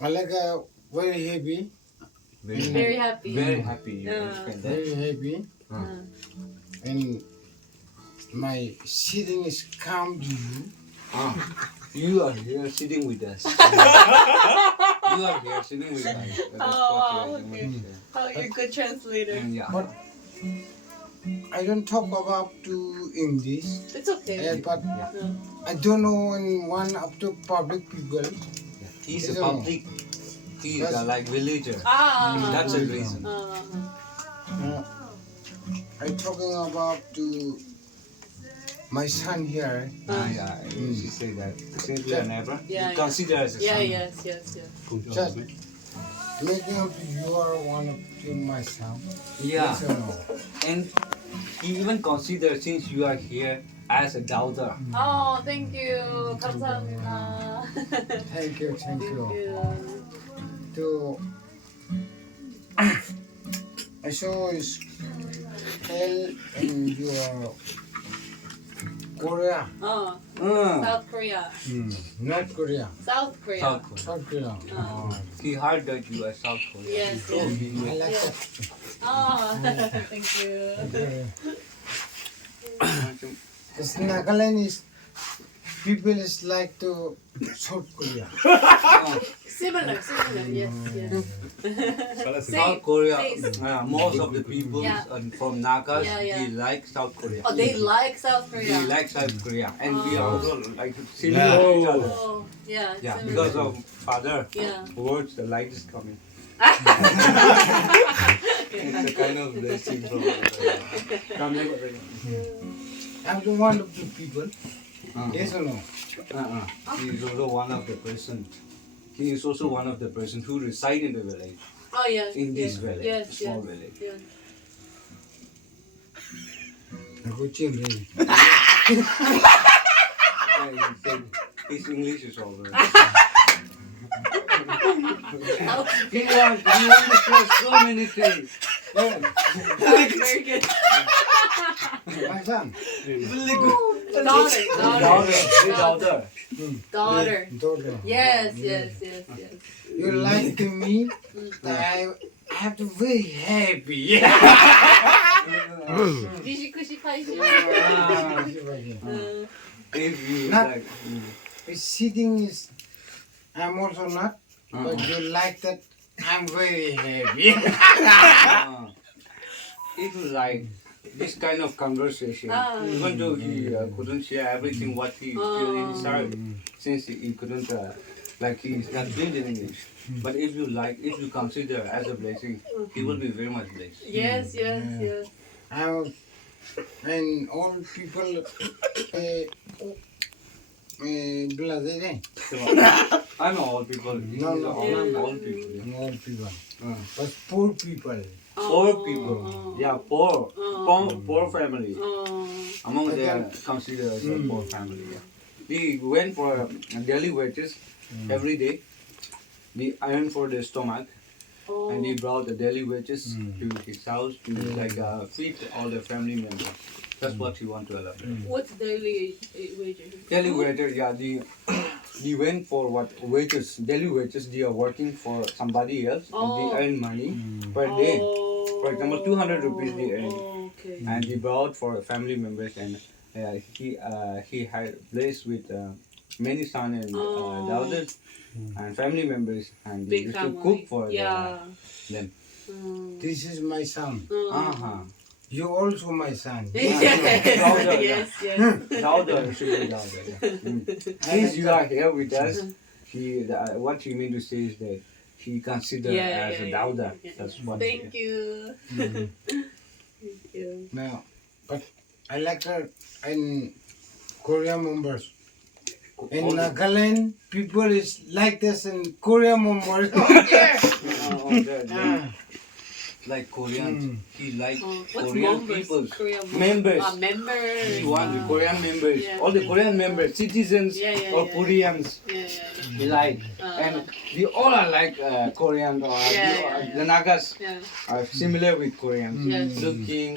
I like a very happy. Very happy. Very happy. You Yeah. understand that? Very happy. And my sitting is calm to you. You are here sitting with us. You are here sitting with us. That's Oh, what okay. you Oh, you're a good translator. and yeah. But I don't talk about to English. It's okay. But Yeah. I don't know in one of the public people. He's Is a it public. He's a like villager. That's the reason. I talking about to my son here. Yeah, she said that. Since we are neighbor, Yeah, you consider as a Yeah, son. yes. Just making up you are one of my son. Yeah. Yes or no? And he even considers since you are here as a daughter. Oh, thank you. 감사합니다. Thank you. Thank you. To I saw is hell in your Korea. South Korea. Not Korea. South Korea. South Korea. South Korea. He heard that you are South Korea. Yes, So yes. he I like that. Oh, thank you. This Nagaland is people is like to South Korea. Similar. Yes. South Korea, Face. most of the people Yeah. from Nagas, Yeah, yeah. they like South Korea. Oh, they like South Korea. They like South Korea, and we Oh. also like similar to each other. Oh, yeah. Yeah, similar. because of father, Yeah. words the light is coming. It's a kind of blessing from I'm the one of the people. Uh-huh. Yes or no? He is also one of the person. He is also one of the person who reside in the village, Oh, yes. in this yes, village, yes, small yes, village. yes. Go change it. And he said his English is all right. He wants to say so many things. Very good. My son. Daughter. Daughter. Daughter. Yes. You like to me? I have to be happy. Kushi. If you Not- like, Sitting is I'm also not, but you like that I'm very happy. if you like this kind of conversation, even though he couldn't share everything what he feel in his heart, since he couldn't, like he's not fluent in English. But if you like, if you consider as a blessing, he will be very much blessed. Yes. And all people blessed, eh? I know all people. No, no, all people. All people. But poor people. Poor people. Yeah, poor. Poor family. Among them considered as a poor family. Yeah. They went for daily wages every day. They earned for their stomach. And he brought the daily wages to his house to feed all the family members. That's what he want to elaborate. What's daily wages? Daily wages, yeah, they went for what wages, daily wages. They are working for somebody else and they earn money per day. For example, 200 rupees they earn, Okay. and he brought for family members, and he had placed with many sons and daughters and family members, and they Big used family. to cook for them. This is my son. You also my son. Yes. Daughter should be daughter. Yeah. Since you are here with us, what you mean to say is that he considered as a daughter. That's what. Thank you. Thank you. Now, but I like her in Korean members. In Nagaland, people is like this in Korean members. Like Koreans, he like What's Korean members? people. Korean Members. Members. He want the Korean members, Yeah. all the Korean members, citizens or Koreans. Yeah. He like, and we all are like Korean. Or the Nagas are similar with Koreans, Yes. looking,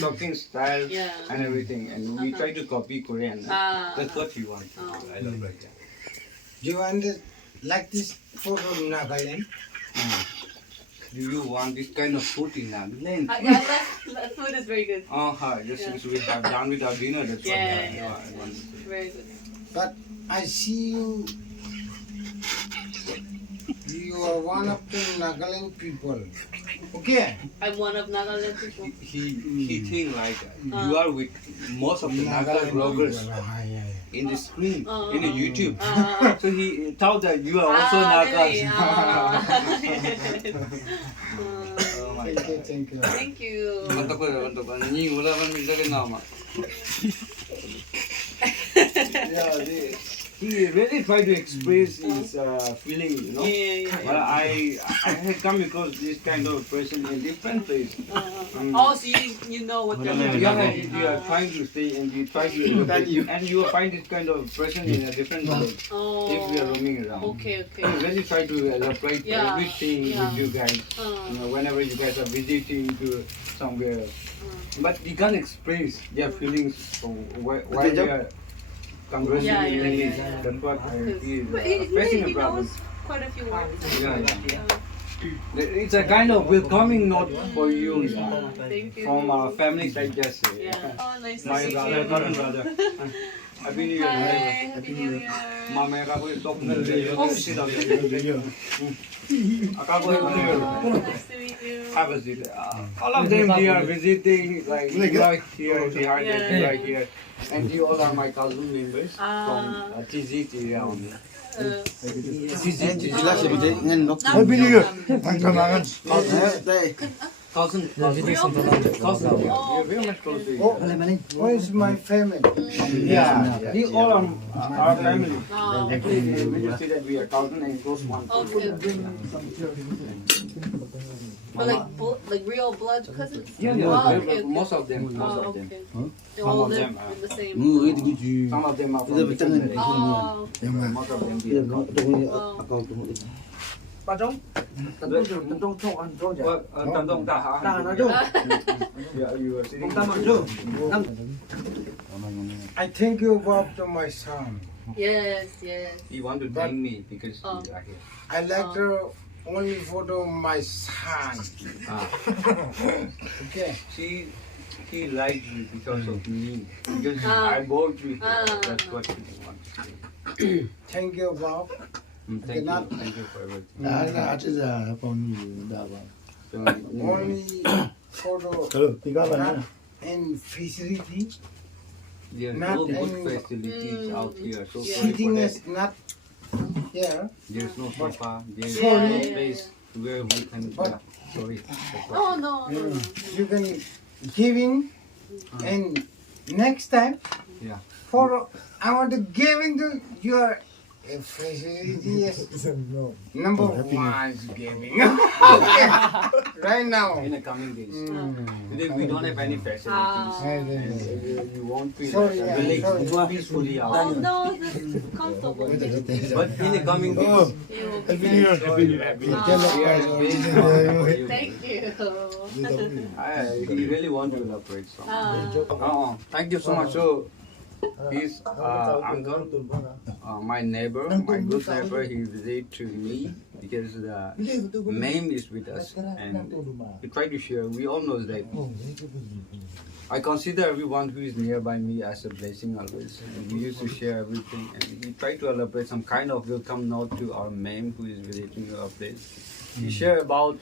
talking style, and everything. And we try to copy Korean. That's what we want. I love like that. Do you like this photo in Nagaland. Do you want this kind of food in Nagaland? Yeah, that food is very good. Just Yeah. since we have done with our dinner, that's what Yeah. I want. Very good. But I see you. You are one of the Nagaland people. Okay. I'm one of Nagaland people. He think like you are with most of the Naga bloggers people. Yeah. in the screen, in the uh, YouTube. uh, So he thought that you are also Nagas. Really? Oh my Thank you, God. thank you. Thank you. Mantap ko, mantap. Ni wala man minta ke nama. Yeah, he really tried to express his feeling, you know. Yeah. But I had come across this kind of person in different place. Oh, so you know what they're doing. Yeah, you are trying to stay and you try to and you will find this kind of person in a different place Oh. if we are roaming around. Okay. I really try to elaborate Yeah, everything yeah. with you guys. You know, whenever you guys are visiting to somewhere, but you can't express their feelings while they are conversing Yeah, in yeah, English. yeah. That's what I feel But he facing a problem. knows quite a few words. Yeah. It's a kind of welcoming note for you, Thank you. from our family side. Just Yeah. Oh, nice to my see brother, you. current brother. Happy New Year. Hi, Happy New Year. Mama era ko stop na sit down. Akabo Oh, nice to meet you. have a seat. All of them they are visiting, like you are here, they are there, you are here, and you all are my cousin members from TZ area only. Happy New Year. Cousin, we are very much close to each other. Where is my family? Yeah, they all are our family. Oh, Actually, we just say that we are cousin and close one. okay. But like real blood cousins? Yeah, Oh, okay. most of them, most Oh, of them. okay. They Some all of live them in the same. Some of them are from different villages. Oh, Most of them we are cousin. wow. Tantong tahan. Yeah, you are sitting. I thank you about my son. Yes. You want to thank me because you are here. I like the only photo of my son. Okay. He liked you because of me. Because I bought you here. That's what he wants to say. Thank you, Bob. Thank you for everything. Only photo not in facility. There are Not no good any- facilities out here. So sorry for Sitting that. is not here. There's no sofa. There's Sorry. no place where we can. But- Sorry. That's what- Oh, no. You can giving and next time Yeah. photo I want to giving to your facility is number one is giving. Okay. Right now. In the coming days. Mm. Today we don't have any facilities. And you won't feel Sorry, like yeah, relaxed sorry. peacefully Oh, out. no, this is comfortable. But in the coming days, You will be Happy New Year. sorry, we are very for you. Thank you. He really want to elaborate some. Thank you so much. So, his uncle, my neighbor, my good neighbor, he visited to me because the name is with us and we try to share. We all know that I consider everyone who is nearby me as a blessing always. And we used to share everything and we try to elaborate some kind of welcome note to our ma'am who is visiting our place. We share about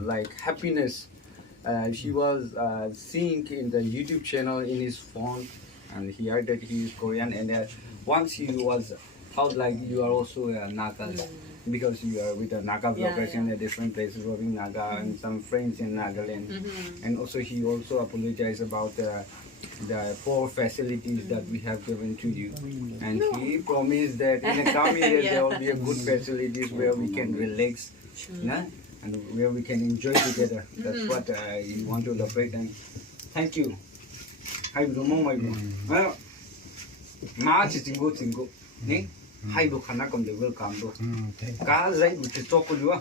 like happiness. She was seeing in the YouTube channel in his phone and he heard that he is Korean and once he was felt like you are also a Naga because you are with the Naga bloggers in the different places roaming Naga and some friends in Nagaland. And also he also apologized about the poor facilities that we have given to you. And he promised that in the coming years there will be a good facilities where we can relax. Nah? And where we can enjoy together. That's what you want to elaborate and thank you. Hai bu mong mai bu. Ma chi ting go ni. Hai bu khana kom de welcome do. Ka zai bu chi tok ko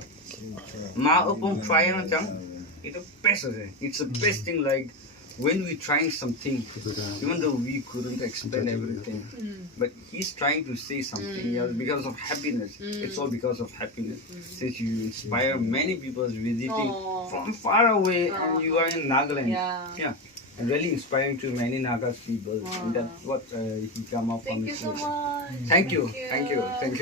ma upon fire chang. It's the best. It's the best thing like when we trying something, even though we couldn't explain everything, but he's trying to say something else because of happiness. It's all because of happiness. Since you inspire many people visiting from far away, and you are in Nagaland. Yeah. And really inspiring to many Naga people. And that's what he come up from Thank you his so life. much. Thank you. Thank you. Thank you.